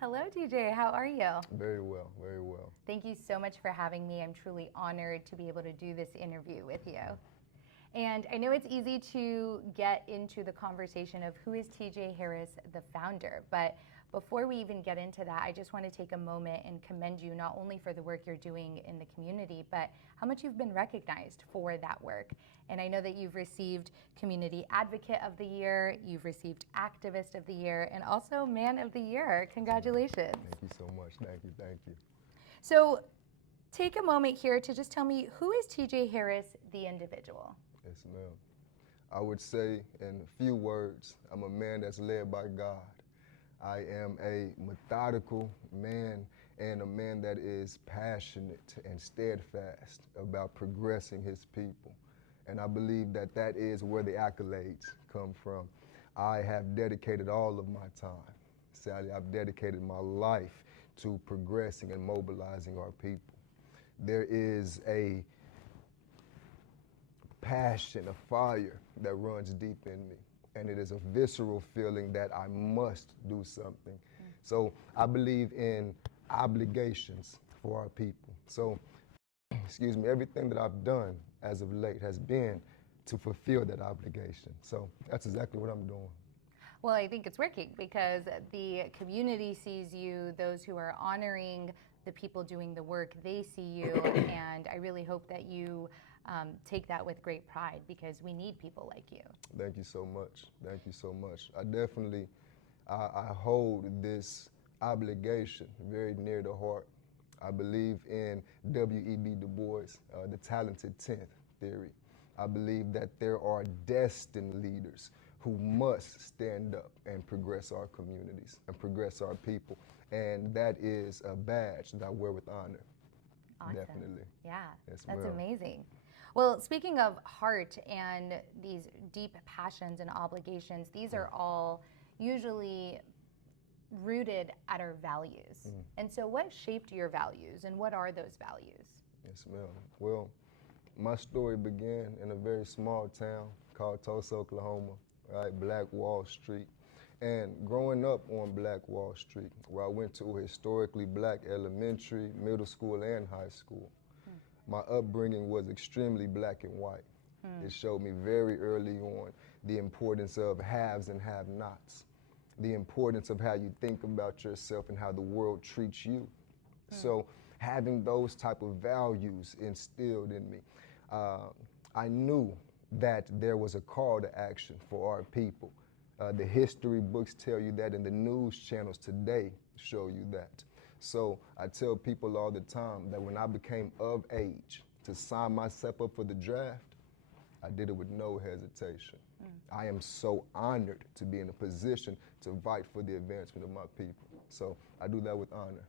Hello, TJ. How are you? Very well, very well. Thank you so much for having me. I'm truly honored to be able to do this interview with you. And I know it's easy to get into the conversation of who is TJ Harris, the founder. But before we even get into that, I just want to take a moment and commend you not only for the work you're doing in the community, but how much you've been recognized for that work. And I know that you've received Community Advocate of the Year, you've received Activist of the Year, and also Man of the Year. Congratulations. Thank you so much. Thank you, thank you. So take a moment here to just tell me, who is TJ Harris, the individual? Yes, ma'am. I would say in a few words, I'm a man that's led by God. I am a methodical man and a man that is passionate and steadfast about progressing his people. And I believe that that is where the accolades come from. I have dedicated all of my time. Sadly, I've dedicated my life to progressing and mobilizing our people. There is a passion, a fire that runs deep in me. And it is a visceral feeling that I must do something. So I believe in obligations for our people. So, excuse me, everything that I've done as of late has been to fulfill that obligation. So that's exactly what I'm doing. Well, I think it's working because the community sees you, those who are honoring the people doing the work, they see you, and I really hope that you take that with great pride because we need people like you. Thank you so much. Thank you so much. I hold this obligation very near the heart. I believe in W.E.B. Du Bois, the talented 10th theory. I believe that there are destined leaders who must stand up and progress our communities and progress our people. And that is a badge that I wear with honor. Awesome. Definitely. Yeah, yes, that's ma'am. amazing. Well, speaking of heart and these deep passions and obligations, these are all usually rooted at our values. And so what shaped your values and what are those values? Yes, ma'am. Well, my story began in a very small town called Tulsa, Oklahoma, right? Black Wall Street. And growing up on Black Wall Street, where I went to a historically black elementary, middle school, and high school, my upbringing was extremely black and white. It showed me very early on the importance of haves and have-nots, the importance of how you think about yourself and how the world treats you. So having those type of values instilled in me, I knew that there was a call to action for our people. The history books tell you that, and the news channels today show you that. So I tell people all the time that when I became of age to sign myself up for the draft, I did it with no hesitation. I am so honored to be in a position to fight for the advancement of my people. So I do that with honor.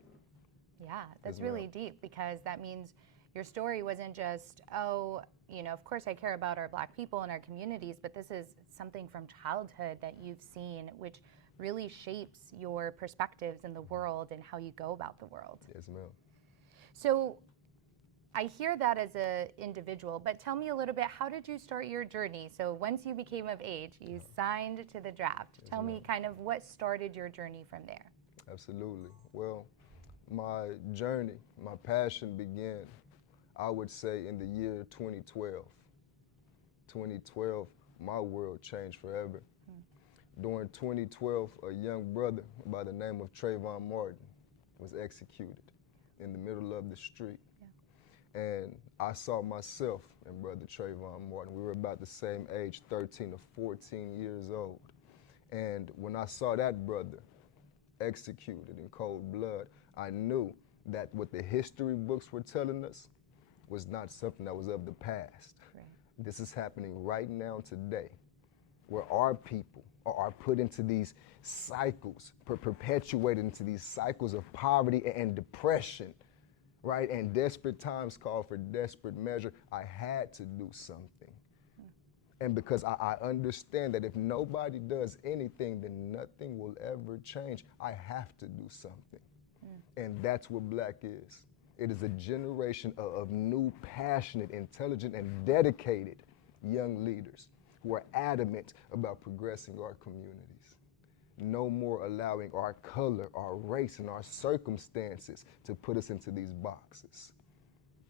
Yeah, that's really deep because that means your story wasn't just, oh, you know, of course I care about our black people and our communities, but this is something from childhood that you've seen, which really shapes your perspectives in the world and how you go about the world. Yes, ma'am. So I hear that as an individual, but tell me a little bit, how did you start your journey? So once you became of age, you signed to the draft. Yes, tell me ma'am. kind of what started your journey from there. Absolutely. Well, my journey, my passion began, I would say, in the year 2012. 2012, my world changed forever. During 2012, a young brother by the name of Trayvon Martin was executed in the middle of the street. Yeah. And I saw myself and brother Trayvon Martin. We were about the same age, 13 to 14 years old. And when I saw that brother executed in cold blood, I knew that what the history books were telling us was not something that was of the past. Right. This is happening right now today, where our people are put into these cycles, perpetuated into these cycles of poverty and depression, right? And desperate times call for desperate measure. I had to do something. And because I understand that if nobody does anything, then nothing will ever change. I have to do something. And that's what BLAC is. It is a generation of new, passionate, intelligent, and dedicated young leaders who are adamant about progressing our communities. No more allowing our color, our race, and our circumstances to put us into these boxes.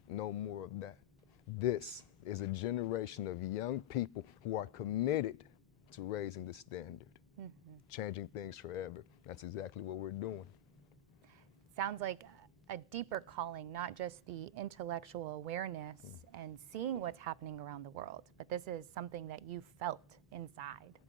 No more of that. This is a generation of young people who are committed to raising the standard, changing things forever. That's exactly what we're doing. Sounds like a deeper calling, not just the intellectual awareness and seeing what's happening around the world, but this is something that you felt inside.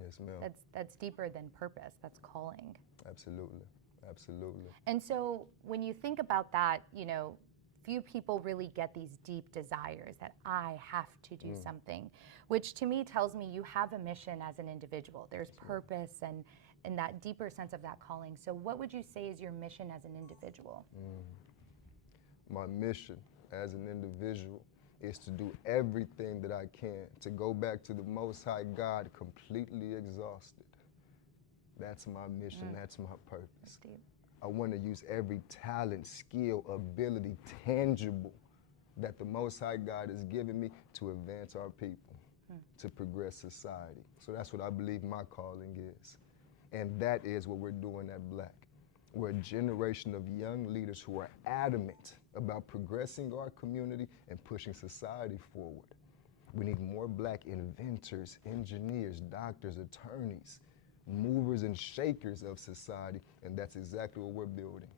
Yes, ma'am. That's deeper than purpose. That's calling. Absolutely. Absolutely. And so when you think about that, you know, few people really get these deep desires that I have to do something, which to me tells me you have a mission as an individual. There's purpose and that deeper sense of that calling. So what would you say is your mission as an individual? My mission as an individual is to do everything that I can to go back to the Most High God completely exhausted. That's my mission. That's my purpose. I want to use every talent, skill, ability, tangible that the Most High God has given me to advance our people, to progress society. So that's what I believe my calling is. And that is what we're doing at BLAC. We're a generation of young leaders who are adamant about progressing our community and pushing society forward. We need more Black inventors, engineers, doctors, attorneys, movers and shakers of society, and that's exactly what we're building.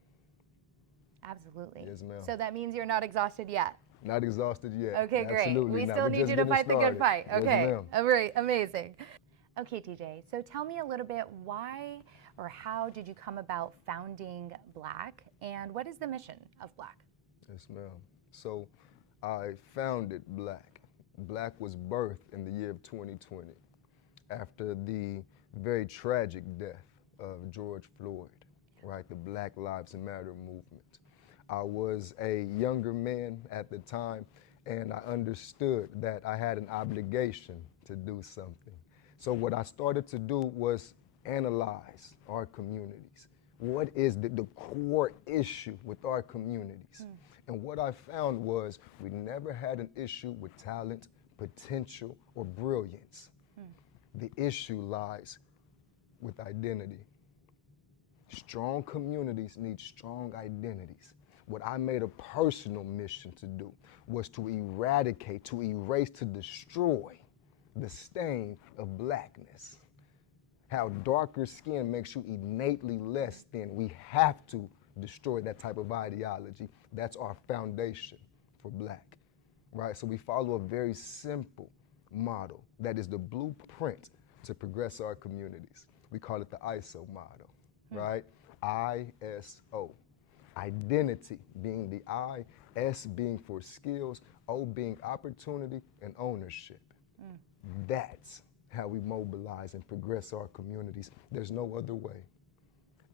Absolutely. Yes, ma'am. So that means you're not exhausted yet. Not exhausted yet. Okay, great. Absolutely We not. still We're need just you to getting fight the good started. fight. Yes, Okay. ma'am. All right, amazing. Okay, TJ, so tell me a little bit why or how did you come about founding BLAC, and what is the mission of BLAC? Yes, ma'am. So I founded BLAC. BLAC was birthed in the year of 2020 after the very tragic death of George Floyd, right? The Black Lives Matter movement. I was a younger man at the time, and I understood that I had an obligation to do something. So what I started to do was analyze our communities. What is the core issue with our communities? And what I found was we never had an issue with talent, potential, or brilliance. The issue lies with identity. Strong communities need strong identities. What I made a personal mission to do was to eradicate, to erase, to destroy the stain of Blackness. How darker skin makes you innately less than. We have to destroy that type of ideology. That's our foundation for BLAC, right? So we follow a very simple model that is the blueprint to progress our communities. We call it the ISO model, right? ISO. Identity being the I, S being for skills, O being opportunity and ownership. That's how we mobilize and progress our communities. There's no other way.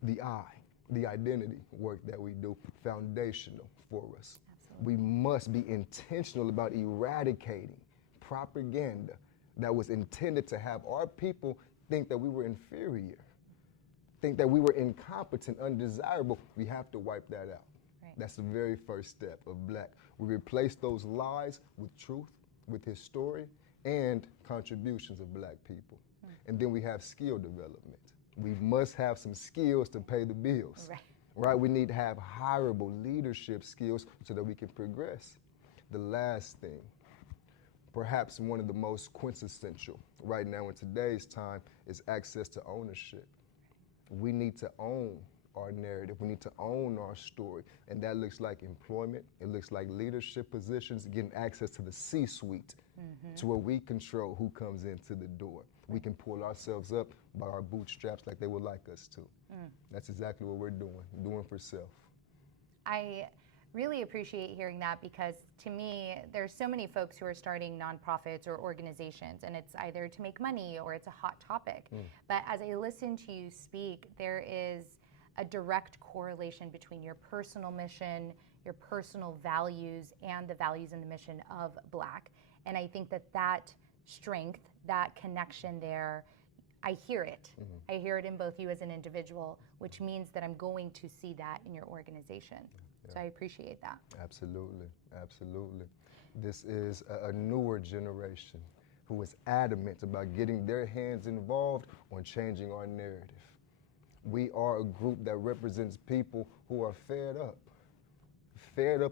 The I, the identity work that we do, foundational for us. Absolutely. We must be intentional about eradicating propaganda that was intended to have our people think that we were inferior, think that we were incompetent, undesirable. We have to wipe that out. Right. That's the very first step of BLAC. We replace those lies with truth, with history, and contributions of Black people. And then we have skill development. We must have some skills to pay the bills, right? We need to have hireable leadership skills so that we can progress. The last thing, perhaps one of the most quintessential right now in today's time, is access to ownership. We need to own our narrative. We need to own our story. And that looks like employment. It looks like leadership positions, getting access to the C-suite, to where we control who comes into the door. We can pull ourselves up by our bootstraps like they would like us to. That's exactly what we're doing for self. I really appreciate hearing that, because to me, there's so many folks who are starting nonprofits or organizations, and it's either to make money or it's a hot topic. But as I listen to you speak, there is a direct correlation between your personal mission, your personal values, and the values and the mission of BLAC. And I think that strength, that connection there, I hear it. I hear it in both you as an individual, which means that I'm going to see that in your organization. So I appreciate that. Absolutely, absolutely. This is a newer generation who is adamant about getting their hands involved on changing our narrative. We are a group that represents people who are fed up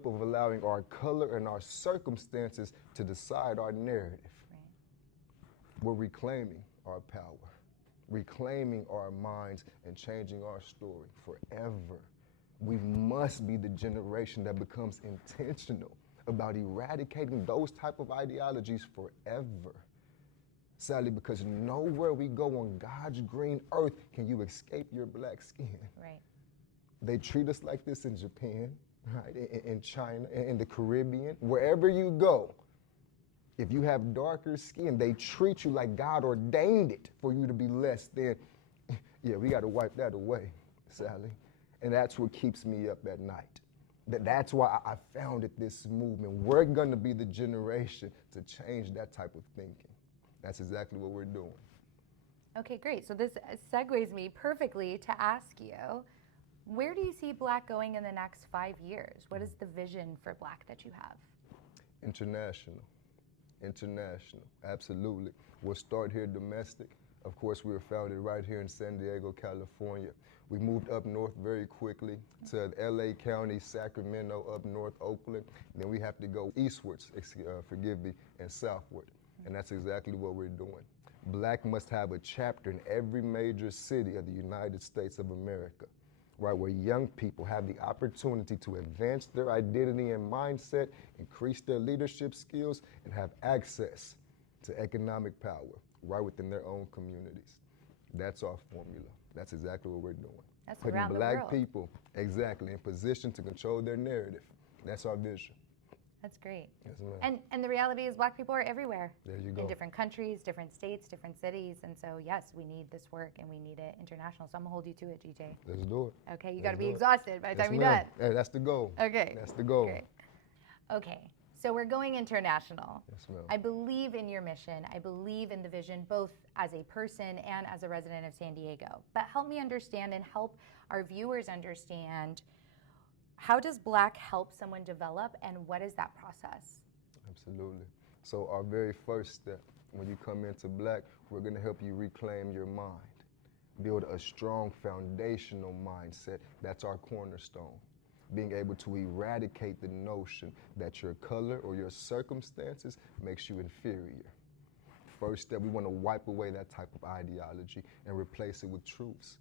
of allowing our color and our circumstances to decide our narrative. Right. We're reclaiming our power, reclaiming our minds, and changing our story forever. We must be the generation that becomes intentional about eradicating those type of ideologies forever. Sadly, because nowhere we go on God's green earth can you escape your black skin. Right. They treat us like this in Japan, right? In China, in the Caribbean, wherever you go. If you have darker skin, they treat you like God ordained it for you to be less than. Yeah, we got to wipe that away, Sally. And that's what keeps me up at night. That's why I founded this movement. We're going to be the generation to change that type of thinking. That's exactly what we're doing. Okay, great. So this segues me perfectly to ask you, where do you see BLAC going in the next 5 years? What is the vision for BLAC that you have? International, absolutely. We'll start here domestic. Of course, we were founded right here in San Diego, California. We moved up north very quickly to LA County, Sacramento, up north, Oakland. Then we have to go eastwards, and southward. And that's exactly what we're doing. BLAC must have a chapter in every major city of the United States of America, right, where young people have the opportunity to advance their identity and mindset, increase their leadership skills, and have access to economic power right within their own communities. That's our formula. That's exactly what we're doing. That's putting around black the world. people, exactly, in position to control their narrative. That's our vision. That's great. Yes, ma'am. And the reality is black people are everywhere. There you go. In different countries, different states, different cities. And so, yes, we need this work and we need it international. So I'm going to hold you to it, GJ. Let's do it. Okay, you got to Let's be do it. exhausted by the Yes, time you're ma'am. done. Hey, that's the goal. Okay. That's the goal. Great. Okay, so we're going international. Yes, ma'am. I believe in your mission. I believe in the vision, both as a person and as a resident of San Diego. But help me understand and help our viewers understand, how does BLAC help someone develop, and what is that process? Absolutely. So our very first step, when you come into BLAC, we're going to help you reclaim your mind, build a strong foundational mindset. That's our cornerstone. Being able to eradicate the notion that your color or your circumstances makes you inferior. First step, we want to wipe away that type of ideology and replace it with truths.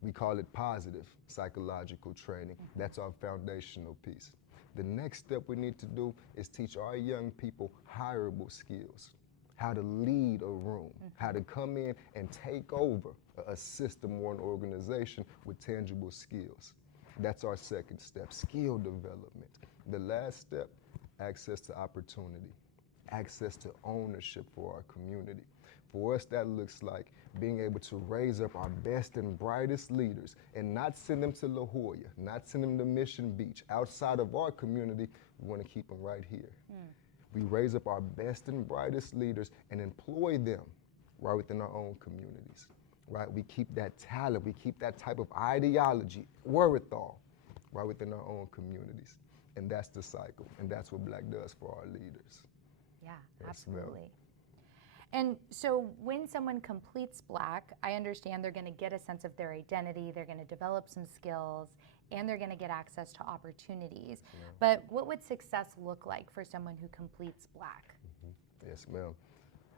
We call it positive psychological training. That's our foundational piece. The next step we need to do is teach our young people hireable skills, how to lead a room, how to come in and take over a system or an organization with tangible skills. That's our second step, skill development. The last step, access to opportunity, access to ownership for our community. For us, that looks like being able to raise up our best and brightest leaders and not send them to La Jolla, not send them to Mission Beach. Outside of our community, we want to keep them right here. We raise up our best and brightest leaders and employ them right within our own communities, right? We keep that talent, we keep that type of ideology, wherewithal, right within our own communities. And that's the cycle, and that's what BLAC does for our leaders. Yeah, Yes, absolutely. ma'am. And so when someone completes BLAC, I understand they're going to get a sense of their identity, they're going to develop some skills, and they're going to get access to opportunities. Yeah. But what would success look like for someone who completes BLAC? Yes, ma'am.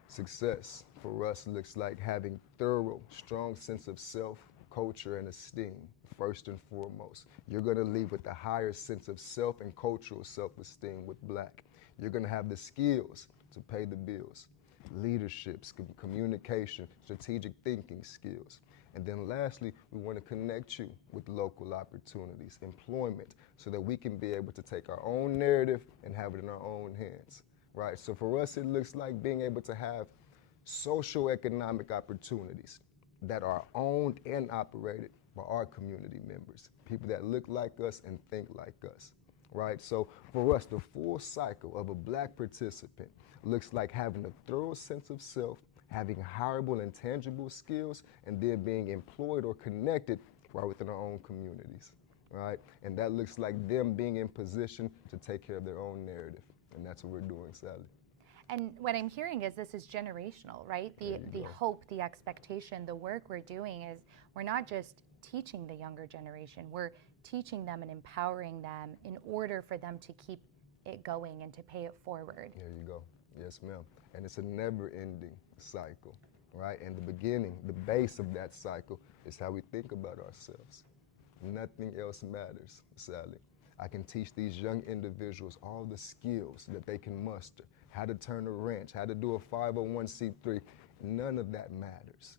Success for us looks like having thorough, strong sense of self, culture, and esteem, first and foremost. You're going to leave with a higher sense of self and cultural self-esteem with BLAC. You're going to have the skills to pay the bills, leadership, communication, strategic thinking skills. And then lastly, we want to connect you with local opportunities, employment, so that we can be able to take our own narrative and have it in our own hands, right? So for us, it looks like being able to have social economic opportunities that are owned and operated by our community members, people that look like us and think like us, right? So for us, the full cycle of a BLAC participant looks like having a thorough sense of self, having hireable and tangible skills, and then being employed or connected right within our own communities, right? And that looks like them being in position to take care of their own narrative. And that's what we're doing, Sally. And what I'm hearing is this is generational, right? The hope, the expectation, the work we're doing is we're not just teaching the younger generation. We're teaching them and empowering them in order for them to keep it going and to pay it forward. There you go. Yes, ma'am. And it's a never-ending cycle, right? And the beginning, the base of that cycle is how we think about ourselves. Nothing else matters, Sally. I can teach these young individuals all the skills that they can muster, how to turn a wrench, how to do a 501c3. None of that matters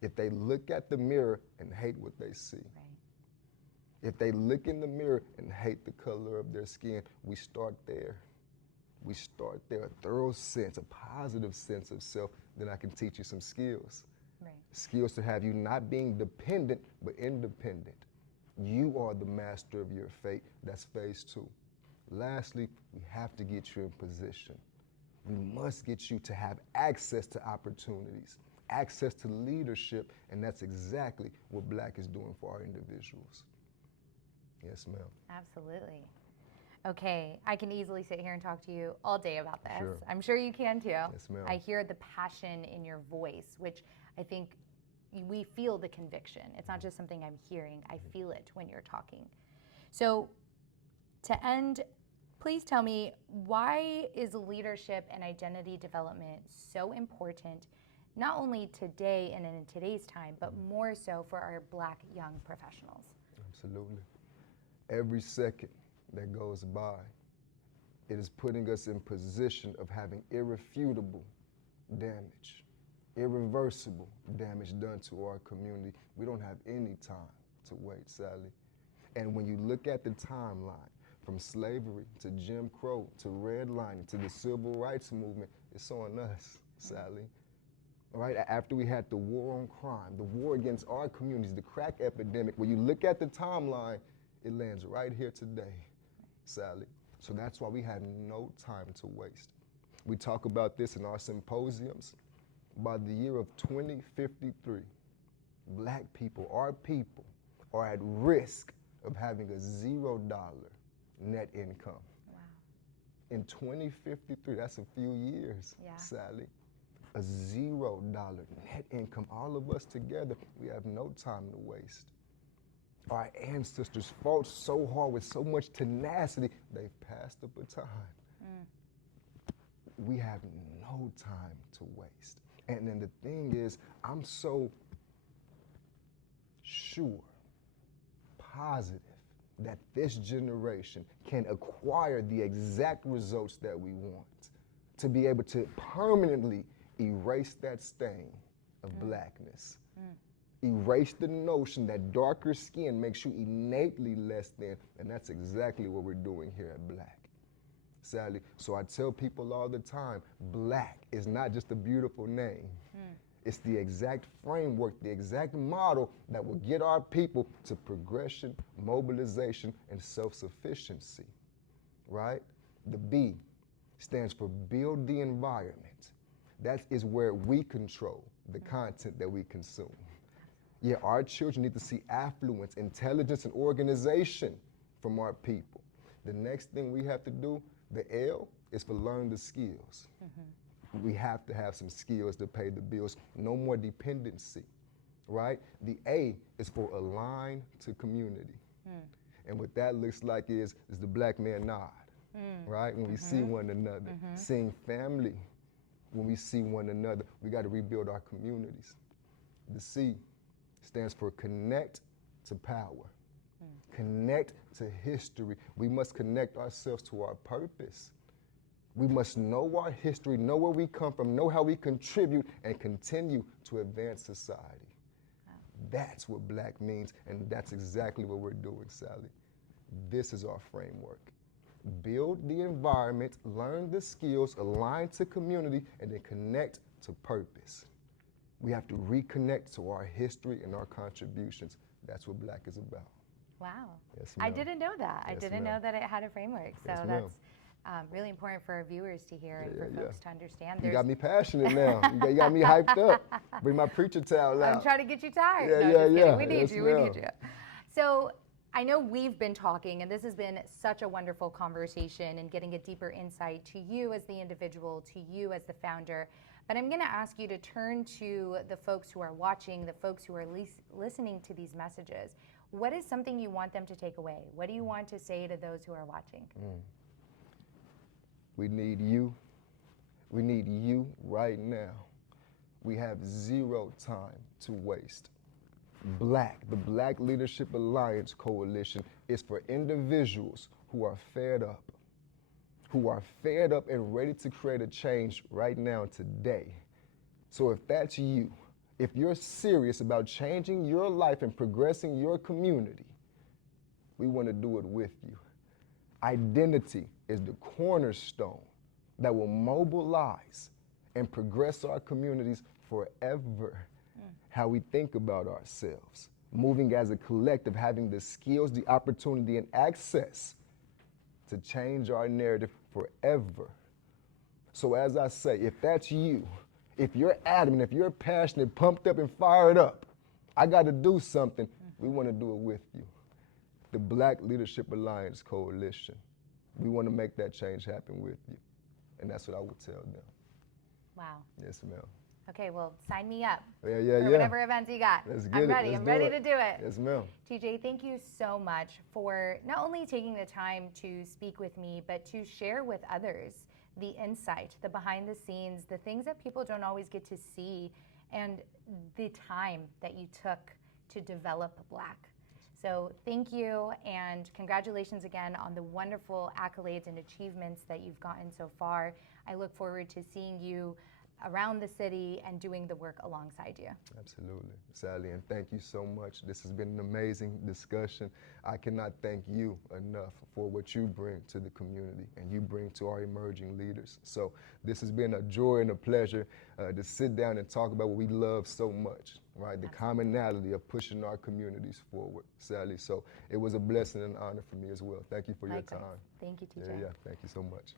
if they look at the mirror and hate what they see. Right. If they look in the mirror and hate the color of their skin, we start there. We start there, a thorough sense, a positive sense of self, then I can teach you some skills. Right. Skills to have you not being dependent, but independent. You are the master of your fate. That's phase 2. Lastly, we have to get you in position. We must get you to have access to opportunities, access to leadership, and that's exactly what BLAC is doing for our individuals. Yes, ma'am. Absolutely. Okay, I can easily sit here and talk to you all day about this. Sure. I'm sure you can too. Yes, ma'am. I hear the passion in your voice, which I think we feel the conviction. It's not just something I'm hearing, I feel it when you're talking. So to end, please tell me, why is leadership and identity development so important, not only today and in today's time, but more so for our Black young professionals? Absolutely. Every second that goes by, it is putting us in position of having irrefutable damage, irreversible damage done to our community. We don't have any time to wait, Sally. And when you look at the timeline, from slavery to Jim Crow to redlining to the civil rights movement, it's on us, Sally. Right after we had the war on crime, the war against our communities, the crack epidemic, when you look at the timeline, it lands right here today, Sally. So that's why we have no time to waste. We talk about this in our symposiums. By the year of 2053, Black people, our people, are at risk of having a $0 net income. Wow. In 2053, that's a few years, Yeah. Sally. A $0 net income. All of us together, we have no time to waste. Our ancestors fought so hard with so much tenacity, they've passed the baton. We have no time to waste. And then the thing is, I'm so sure, positive, that this generation can acquire the exact results that we want, to be able to permanently erase that stain of Blackness. Erase the notion that darker skin makes you innately less than, and that's exactly what we're doing here at BLAC. Sally, so I tell people all the time, BLAC is not just a beautiful name. It's the exact framework, the exact model that will get our people to progression, mobilization, and self-sufficiency, right? The B stands for build the environment. That is where we control the content that we consume. Yeah, our children need to see affluence, intelligence, and organization from our people. The next thing we have to do, the L, is for learn the skills. We have to have some skills to pay the bills. No more dependency, right? The A is for align to community. And what that looks like is the Black man nod, right? When we see one another, seeing family, when we see one another, we got to rebuild our communities. The C stands for connect to power. Connect to history. We must connect ourselves to our purpose. We must know our history, know where we come from, know how we contribute, and continue to advance society. Wow. That's what BLAC means, and that's exactly what we're doing, Sally. This is our framework. Build the environment, learn the skills, align to community, and then connect to purpose. We have to reconnect to our history and our contributions. That's what BLAC is about. Wow. Yes, I ma'am. didn't know that. Yes, I didn't ma'am. know that it had a framework. So Yes, ma'am. that's really important for our viewers to hear and for folks to understand. You got me passionate now. You got me hyped up. Bring my preacher towel out. I'm trying to get you tired. Yeah, no, yeah, just kidding. yeah. We need Yes, you. We ma'am. need you. So I know we've been talking, and this has been such a wonderful conversation and getting a deeper insight to you as the individual, to you as the founder. But I'm going to ask you to turn to the folks who are watching, the folks who are listening to these messages. What is something you want them to take away? What do you want to say to those who are watching? We need you. We need you right now. We have zero time to waste. BLAC, the Black Leadership Alliance Coalition, is for individuals who are fed up and ready to create a change right now, today. So if that's you, if you're serious about changing your life and progressing your community, we want to do it with you. Identity is the cornerstone that will mobilize and progress our communities forever. How we think about ourselves, moving as a collective, having the skills, the opportunity, and access to change our narrative forever. So as I say, if that's you, if you're adamant, if you're passionate, pumped up, and fired up, I got to do something, we want to do it with you. The Black Leadership Alliance Coalition, we want to make that change happen with you. And that's what I would tell them. Wow. Yes, ma'am. Okay, well, sign me up For whatever events you got. Let's get I'm it. ready. Let's I'm do ready it. to do it. Yes, ma'am. TJ, thank you so much for not only taking the time to speak with me, but to share with others the insight, the behind the scenes, the things that people don't always get to see, and the time that you took to develop BLAC. So thank you, and congratulations again on the wonderful accolades and achievements that you've gotten so far. I look forward to seeing you around the city and doing the work alongside you. Absolutely, Sally, and thank you so much. This has been an amazing discussion. I cannot thank you enough for what you bring to the community and you bring to our emerging leaders. So this has been a joy and a pleasure to sit down and talk about what we love so much, right? The commonality of pushing our communities forward, Sally. So it was a blessing and honor for me as well. Thank you for your time. Thank you, TJ. Yeah, thank you so much.